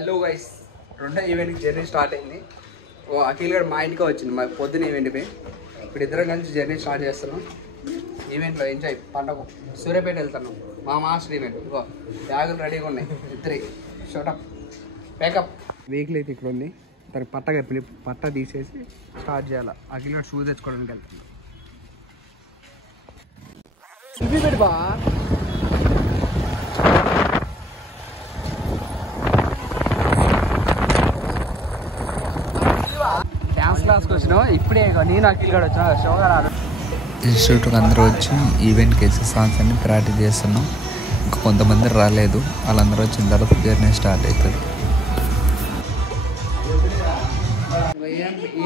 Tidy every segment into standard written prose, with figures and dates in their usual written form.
Hello guys, రెండో ఈవెంట్కి journey start అయింది. ఓ అఖిల్ గారు మా ఇంటికి వచ్చింది, మా పొద్దున ఈవెంట్కి. ఇప్పుడు ఇద్దరం కలిసి జర్నీ స్టార్ట్ చేస్తున్నాం. ఈవెంట్లో ఎంజాయ్ పండగ. సూర్యాపేట వెళ్తున్నాం, మా మాస్టర్ ఈవెంట్. ఇగో బ్యాగులు రెడీగా ఉన్నాయి, ఇద్దరి షోటప్ ప్యాకప్. వెహికల్ అయితే ఇక్కడ ఉంది, దానికి పట్ట కప్పింది. పట్ట తీసేసి స్టార్ట్ చేయాలి. అఖిల్ గారు షూ తెచ్చుకోవడానికి వెళ్తున్నాం. పెట్టి బా డ్యాన్స్ క్లాస్కి వచ్చినాం. ఇప్పుడే నేను అఖిల్ గారు వచ్చిన షోగారు ఇన్స్టిట్యూట్కి అందరూ వచ్చి ఈవెంట్కి వేసే సాంగ్స్ అన్ని ప్రాక్టీస్ చేస్తున్నాం. ఇంకా కొంతమంది రాలేదు, వాళ్ళందరూ వచ్చిన తర్వాత జర్నీ స్టార్ట్ అవుతుంది.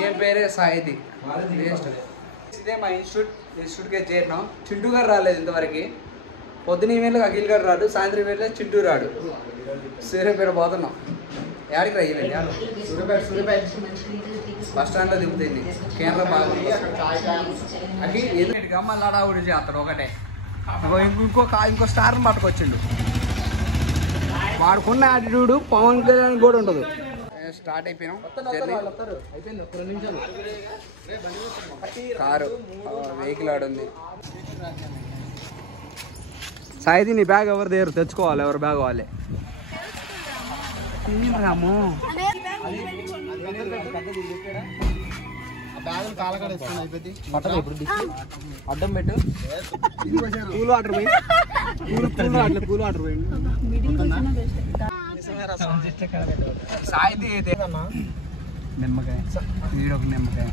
ఏం పేరే సాయిది. ఇదే మా ఇన్స్టిట్యూట్కి చేరినాం. చింటూ గారు రాలేదు ఇంతవరకు. పొద్దున ఈవెంట్లకు అఖిల్ గారు రాడు, సాయంత్రం ఈవెంట్లో చింటూ రాడు. సూర్యాపేట పోతున్నాం. యాడికి రా ఈవెంట్? సూర్యాపేట బస్ స్టాండ్లో దిగుతుంది. కేంద్ర బాగుంది అఖిల్ మళ్ళీ అడావుడు చేస్తాడు ఒకటే. ఇంకో స్టార్ని పట్టుకొచ్చిండు. వాడుకున్న యాటిట్యూడ్ పవన్ కళ్యాణ్ కూడా ఉండదు. స్టార్ట్ అయిపోయినాం. కారు వెహికల్ ఆడుంది. సాయిది నీ బ్యాగ్ ఎవరు దేరు తెచ్చుకోవాలి, ఎవరు బ్యాగ్ వాళ్ళే. రాము అడ్డం పెట్టు. పూలు వాటర్ పోయి పూలు వాటర్ పోయింది. సాయిది నిమ్మకాయ, ఈడొక నిమ్మకాయ,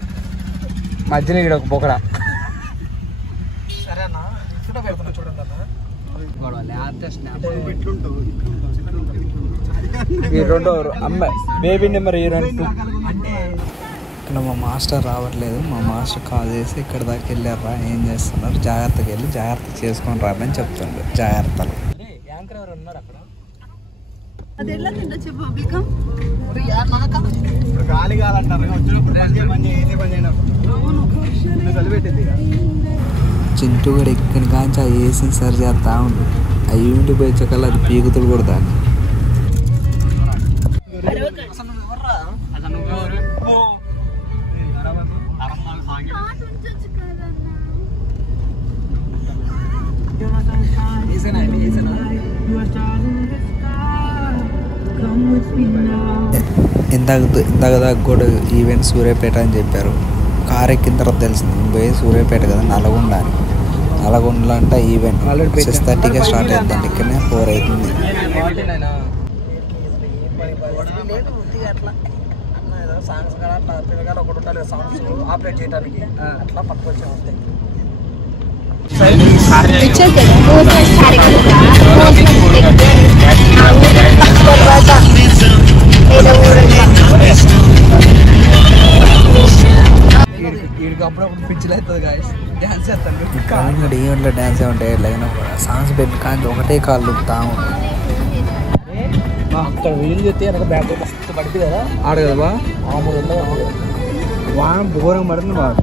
మధ్యలో ఈడొక పొకడ. సరే అన్న, ఫోటో పెడుతున్నా చూడండి అన్న. ఈ రెండో అమ్మాయి బేబీ నెంబర్ ఈ రెండు. ఇక్కడ మా మాస్టర్ రావట్లేదు. మా మాస్టర్ కాల్ చేసి ఇక్కడ దాకా వెళ్ళారా, ఏం చేస్తున్నారు, జాగ్రత్తగా వెళ్ళి జాగ్రత్త చేసుకొని రారని చెప్తుండ్రు. జాగ్రత్తలు చింటూ కూడా ఎక్కడి కాంచి ఆ ఏసీని సరి చేస్తా ఉండు. ఆ ఈవెంట్కి పోయేకల్లా అది పీకుతుడు కూడా దాన్ని. ఇందాక కూడా ఈవెంట్ సూర్యాపేట అని చెప్పారు. కారు ఎక్కిన తర్వాత తెలిసింది పోయి సూర్యాపేట కదా, నల్గొండ అని. నల్గొండలో అంటే ఈవెంట్ 6:30గా స్టార్ట్ అవుతుంది. ఇక్కడనే 4 అవుతుంది. అప్పుడప్పుడు పిచ్చిలు అవుతుంది గాయస్. డ్యాన్స్ చేస్తాను. ఈవెంట్లో డ్యాన్స్ ఉంటాయి, ఎట్లయినా సాంగ్స్ పెట్టి కానీ ఒకటే కాళ్ళు దుక్కుతా ఉంటుంది. అక్కడ వీళ్ళు చెప్తే వెనక బ్యాగ్ మస్తు పడుతుంది కదా, ఆడు కదా బా మామూలు వాన ఘోరం పడుతుంది. బాగా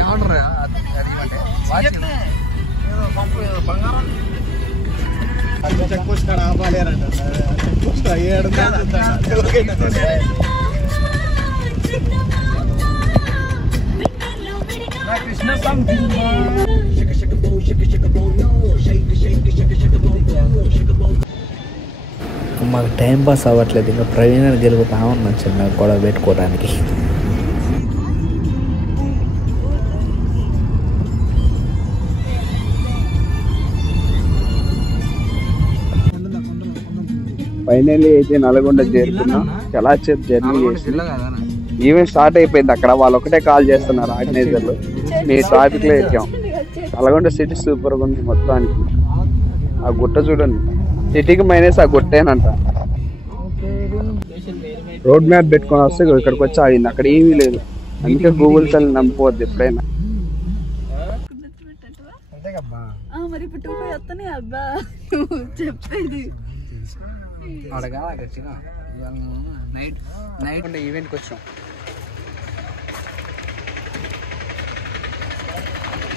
ఏమంటారు మాకు టైం పాస్ అవ్వట్లేదు. ఇంకా ప్రవీణ్ గెలుగుతా ఉన్నాం చిన్న గొడవ పెట్టుకోవడానికి. ఫైనల్లీ అయితే నల్గొండ చేరుకున్నాం. చాలా సేపు జర్నీ చేసి ఈవెంట్ స్టార్ట్ అయిపోయింది. అక్కడ వాళ్ళు ఒకటే కాల్ చేస్తున్నారు ఆర్గనైజర్లు. మీ ట్రాఫిక్ లో ఎక్కాం. నల్గొండ సిటీ సూపర్గా ఉంది మొత్తానికి. ఆ గుట్ట చూడండి, సిటీకి మైనస్ ఆ గుట్టేనంట. రోడ్ మ్యాప్ పెట్టుకొని వస్తే ఇక్కడికి వచ్చి ఆగింది. అక్కడ ఏమీ లేదు, అందుకే గూగుల్ తల్లి నమ్ముకోవద్దు ఎప్పుడైనా. నైట్ ఈవెంట్కి వచ్చాం.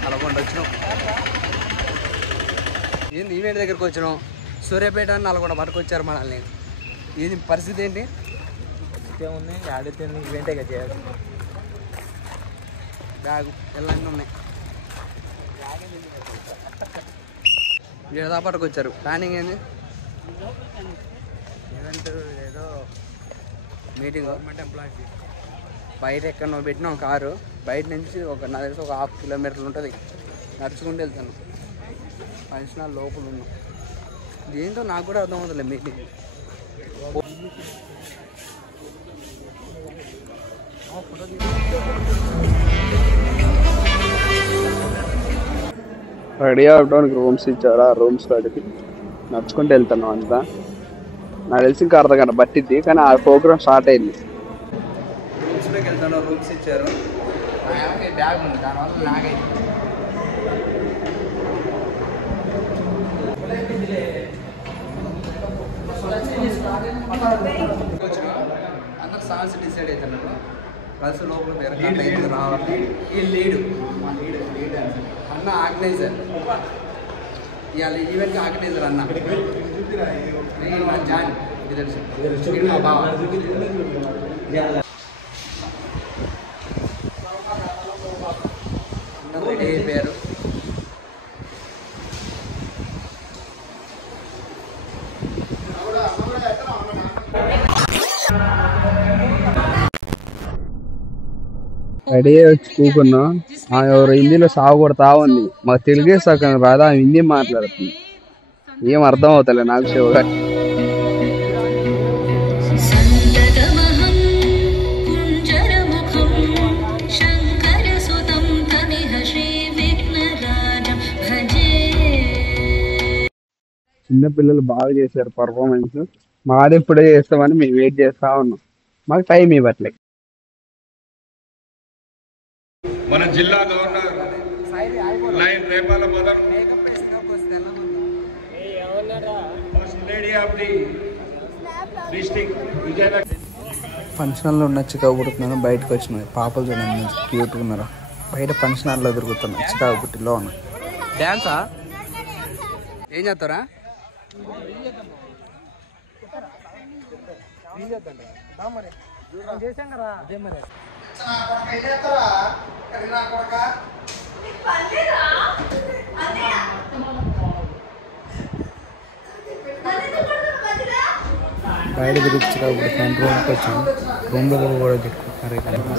నల్గొండ వచ్చినాం. ఏంది ఈవెంట్ దగ్గరకు వచ్చినాం. సూర్యాపేట నల్గొండ పట్టుకొచ్చారు మనల్ని. ఇది పరిస్థితి ఏంటి? ఉంది ఆడితే ఈవెంటే చేయాలి. బ్యాగు ఎల్లన్నీ ఉన్నాయి. ఏదో పట్టుకొచ్చారు. ప్లానింగ్ ఏంది? ఈవెంట్ ఏదో మీటింగ్. గవర్నమెంట్ ఎంప్లాయీస్ బయట ఎక్కడ నువ్వు పెట్టిన ఒక కారు బయట నుంచి నాకు తెలిసి ఒక 1/2 కిలోమీటర్లు ఉంటుంది. నడుచుకుంటూ వెళ్తాను. ఫంక్షన్ లోపల ఉన్నాం. దేంతో నాకు కూడా అర్థం అవుతుంది మీటింగ్. రెడీ అవడానికి రూమ్స్ ఇచ్చారు. ఆ రూమ్స్ కాడికి నడుచుకుంటూ వెళ్తున్నాం అంతా. నాకు తెలిసి ఇంకా అర్ధగంట పట్టిద్ది, కానీ ఆ ప్రోగ్రామ్ స్టార్ట్ అయింది. రూమ్స్లోకి వెళ్తాను. రూమ్స్ ఇచ్చారు. బ్యాగ్ ఉంది, దానివల్ల నాగైంది. అందరు సాంగ్స్ డిసైడ్ అవుతున్నారు. కలిసి లోపల పేరు రావాలి. ఈ లీడు అన్న ఆర్గనైజర్, ఇవాళ ఈవెంట్కి ఆర్గనైజర్ అన్న జాన్. ఇది తెలుసు, మా బావ. రెడీ అయిపోయారు. రెడీ వచ్చి కూకున్నా. ఎవరు హిందీలో సాగు కొడతా ఉంది. మాకు తెలుగే సగం రాదా, హిందీ మాట్లాడుతుంది. ఏం అర్థం అవుతలే నాకు. శివగా చిన్నపిల్లలు బాగా చేశారు పర్ఫార్మెన్స్. మాది ఇప్పుడే చేస్తామని మేము వెయిట్ చేస్తా ఉన్నాం. మాకు టైం ఇవ్వట్లే. మన జిల్లా governor lion Repala Madan first lady of the district Vizianagaram. ఫంక్షన్లో ఉన్న చికాకు పుడుతున్నాను. బయటకు వచ్చినాయి పాపలు చూడండి, క్యూట్గా ఉన్నారు. బయట ఫంక్షన్ హాల్లో దొరుకుతున్నాయి చికాకు పుట్టిలో ఉన్నాయి. డ్యాన్సా ఏం చేస్తారా? బయట తిరిగి చికాకు పుడుతున్నాను. రూమ్కి వచ్చాను. రూమ్లో కూడా పెట్టుకుంటున్నారు.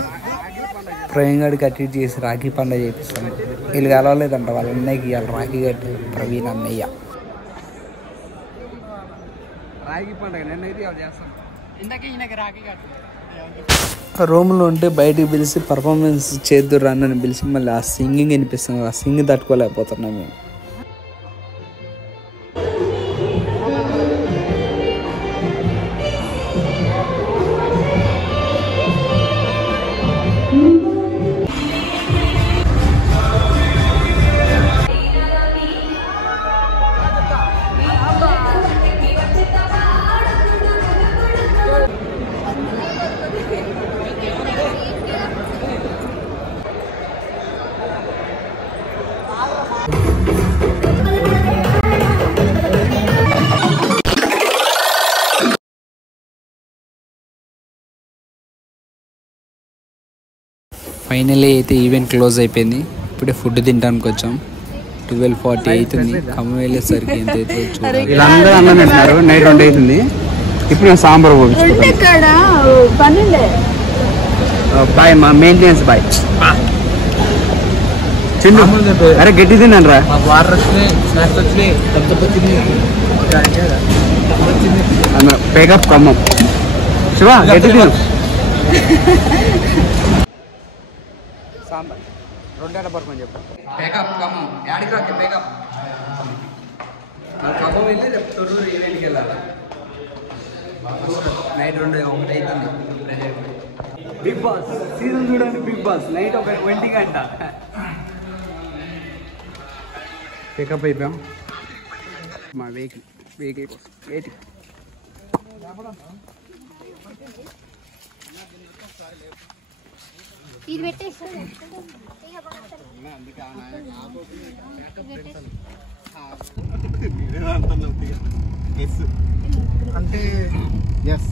ప్రవీణ్ గడికి అటు చేసి రాఖీ పండుగ చేపిస్తాను. వీళ్ళు కలవలేదంట. వాళ్ళ అన్నయ్యకి ఇవాళ రాఖీ కట్టి ప్రవీణ్ అన్నయ్య. రాఖీ పండుగ నేనైతే చేస్తాను. రూమ్లో ఉంటే బయటికి పిలిచి పర్ఫార్మెన్స్ చేద్దురు అని పిలిచి మళ్ళీ ఆ సింగింగ్ వినిపిస్తుంది. ఆ సింగింగ్ తట్టుకోలేకపోతున్నాం మేము. ఫైనలీ అయితే ఈవెంట్ క్లోజ్ అయిపోయింది. ఇప్పుడే ఫుడ్ తినడానికి వచ్చాం. 12:40 అవుతుంది. ఖమ్మం వెళ్ళేసరికి ఎంత అవుతుందో చూడాలి. వీళ్ళందరూ అన్నం తింటున్నారు. నైట్ 2 అవుతుంది. ఇప్పుడు నేను సాంబార్ బాయ్. మా మెయింటెనెన్స్ బాయ్. చిన్న అరే గట్టి తిన్నాను రా. పేకప్ ఖమ్మం. శివ గట్టి తిను. సాంబార్ 2 పడుకొని చెప్పు. పేకప్ ఖమ్మం. యాడికి రాకే పేకప్. ఖమ్మం వెళ్ళి రేపు తొర్రూరు ఈవెంట్కి వెళ్ళాలి. నైట్ 2 1 అవుతుంది. బిగ్ బాస్ సీజన్ చూడండి. బిగ్ బాస్ నైట్ 1 గంట. పికప్ అయిపోయాం. మా వెహికల్ కోసం వెయిటింగ్. ఇది పెట్టేసి అంటే ఎస్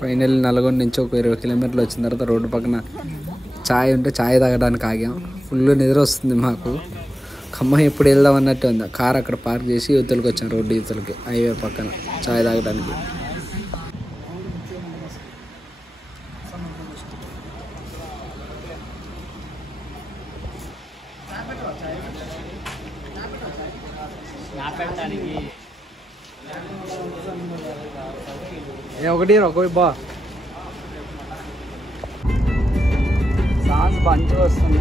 ఫైనల్ నల్గొండ నుంచి ఒక 20 కిలోమీటర్లు వచ్చిన తర్వాత రోడ్డు పక్కన ఛాయ్ ఉంటే ఛాయ్ తాగడానికి ఆగాం. ఫుల్ నిద్ర వస్తుంది మాకు. ఖమ్మం ఎప్పుడు వెళ్దాం అన్నట్టు ఉంది. కార్ అక్కడ పార్క్ చేసి యువతలకు వచ్చాం, రోడ్డు యువతలకి హైవే పక్కన ఛాయ్ తాగడానికి. ఒకటి బా సాంగ్స్ మంచిగా వస్తుంది.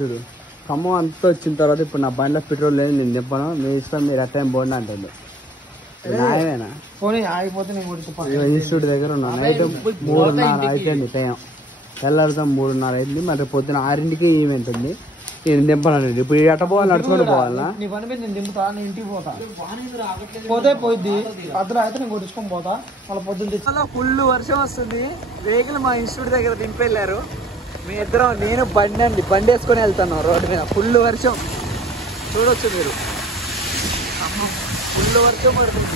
చూడు ఖమ్మం అంతా వచ్చిన తర్వాత ఇప్పుడు నా బండిలో పెట్రోల్ లేదు, నేను నింపను, మీ ఇష్టం, మీరు అట్టేం పోండి అంటుంది. న్యాయమేనా? ఇన్స్టిట్యూట్ దగ్గర ఉన్నా. నైట్ 3:30 అయిపోయింది టైం. తెల్లారుతాం 3:30 అయింది. మరి పొద్దున 6ంటికి ఈవెంట్ ఉంది. నేను దింపనండి. ఇప్పుడు ఎట్ట పోవాలి? నడుచుకొని పోవాలా? నీ పని మీద నేను దింపుతా, నేను ఇంటికి పోతా. పోతే పోయిద్ది, అద్దరు అయితే నేను కొట్టించుకొని పోతా. మళ్ళీ పొద్దున్న ఫుల్ వర్షం వస్తుంది. వెహికల్ మా ఇన్స్టిట్యూట్ దగ్గర దింపెళ్ళారు. మీ ఇద్దరం, నేను బండి వేసుకొని వెళ్తాను రోడ్డు మీద. ఫుల్ వర్షం చూడొచ్చు మీరు. ఫుల్ వర్షం పడుతుంది.